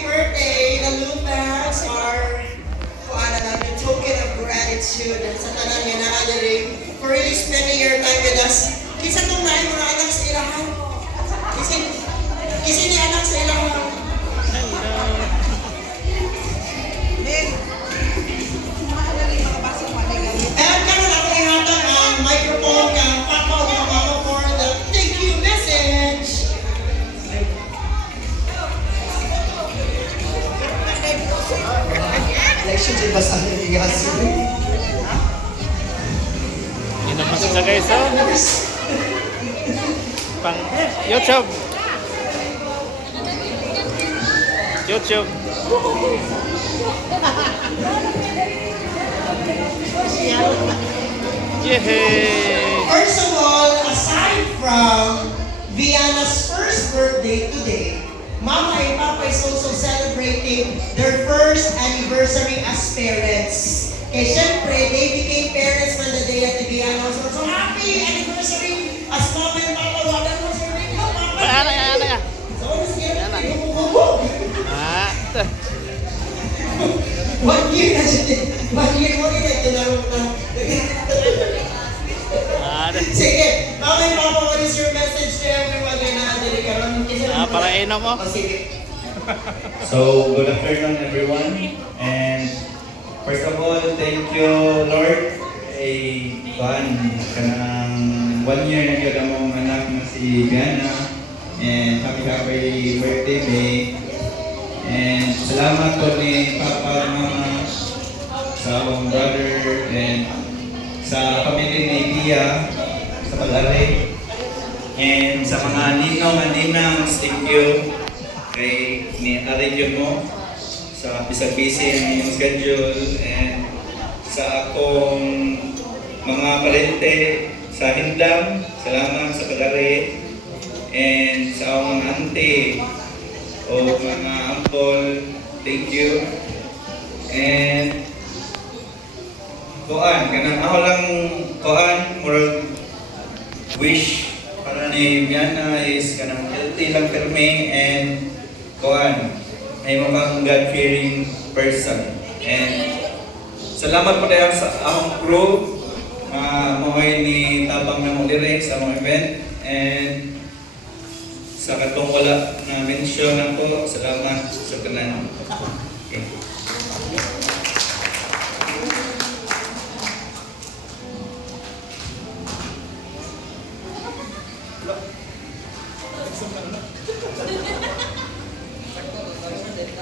happy birthday. The Lupacs are the token of gratitude sa tanan nga naa diri for really spending your time with us. Kinsa tong naay mga anak sa ilahan? Kisi ni anak sa ilahan. And karon ako ihatag ang microphone kang papa o mama for the thank you message. Election sa basahin ni Gaso. Yun naman siya guys, oh. Pang YouTube. YouTube. Yay! First of all, aside from Viana's first birthday today, Mama and Papa is also celebrating their first anniversary as parents. Kaya syempre, they became parents on the day at the Viana. So happy anniversary as Mama and Papa. Wala mo sa rin ko, Papa. Ano? So, ano siya? Ah. 1 year na siya. 1 year mo rin ito na. Sige, Mama and Papa, what is your message to everyone na nandali karon? Para ino mo. Sige. So, good afternoon everyone. And first of all, thank you Lord. Kanang 1 year na gyud among anak na si Viana. And happy birthday, May. And salamat po ni Papa, Mama, sa akong brother, and sa pamilya ni Pia, sa pag-ari. And sa mga ninong and ninang, thank you kay ni Arin mo sa busy ang iyong schedule, and sa akong mga parente sa Hindam, salamat sa pag-ari, and sa akong mga auntie o mga ampol, thank you. And kanang ako lang murag wish para ni Viana is kanang healthy lang perme, and ay mukhang God-fearing person. And salamat po tayo sa akong crew, mahoy ni Tabang na mo direct sa among event, and sa katong wala na mention ako, salamat sa tanan. Okay.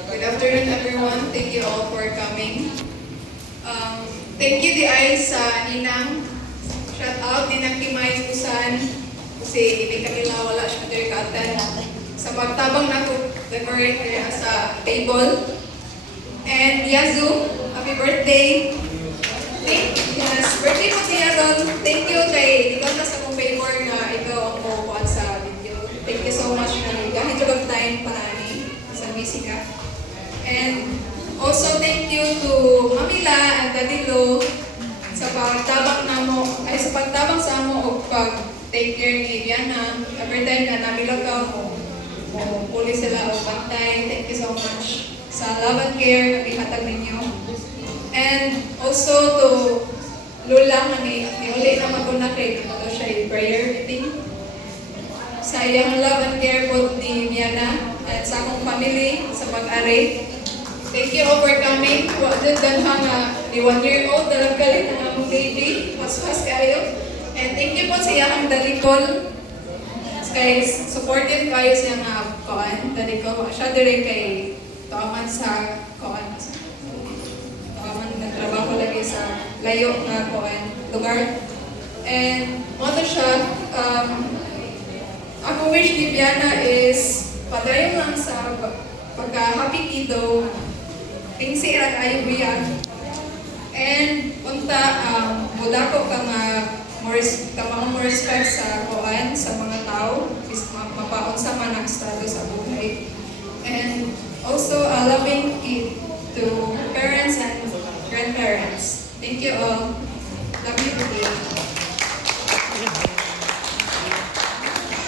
Good afternoon, everyone. Thank you all for coming. Thank you di ay sa Ninang. Shout out Ninang Kimay Busan. Kasi hindi kami wala siya dari kaatan. Sa pagtabang na ko, decorate kaya sa table. And Yazu, happy birthday. Yes, birthday po siya doon. Thank you kay ikaw na sa kong favor na ikaw ang kukuha sa video. Thank you so much na gahit yung time para ni sa busy ka. And also thank you to Mamila and Dadilo sa pagtabang sa amo o pag take care ni Viana. Every time na namila ka mo puli sila o bantay. Thank you so much sa love and care na bihatag ninyo. And also to Lula na ni uli na maguna kay ito siya prayer meeting. Sa iyang love and care po ni Viana at sa akong family sa pag-ari. Thank you all for coming. Wajan danhang ni 1 year old dalag kalit ng among baby. Mas kayo. And thank you po sa iyang dalikol. Kay supportive kayo sa iyang koan. Dalikol. Siya dire kay tuaman sa koan. Tuaman nagtrabaho lagi sa layo na koan lugar. And ano siya, ako wish ni Viana is padayon lang sa pagka-happy kiddo. Tingsi ra kayo biyan. And unta mudako ka mga respect sa kuan sa mga tao, is mapaon sa manang estado sa buhay. And also a loving kid to parents and grandparents. Thank you all. Love you today.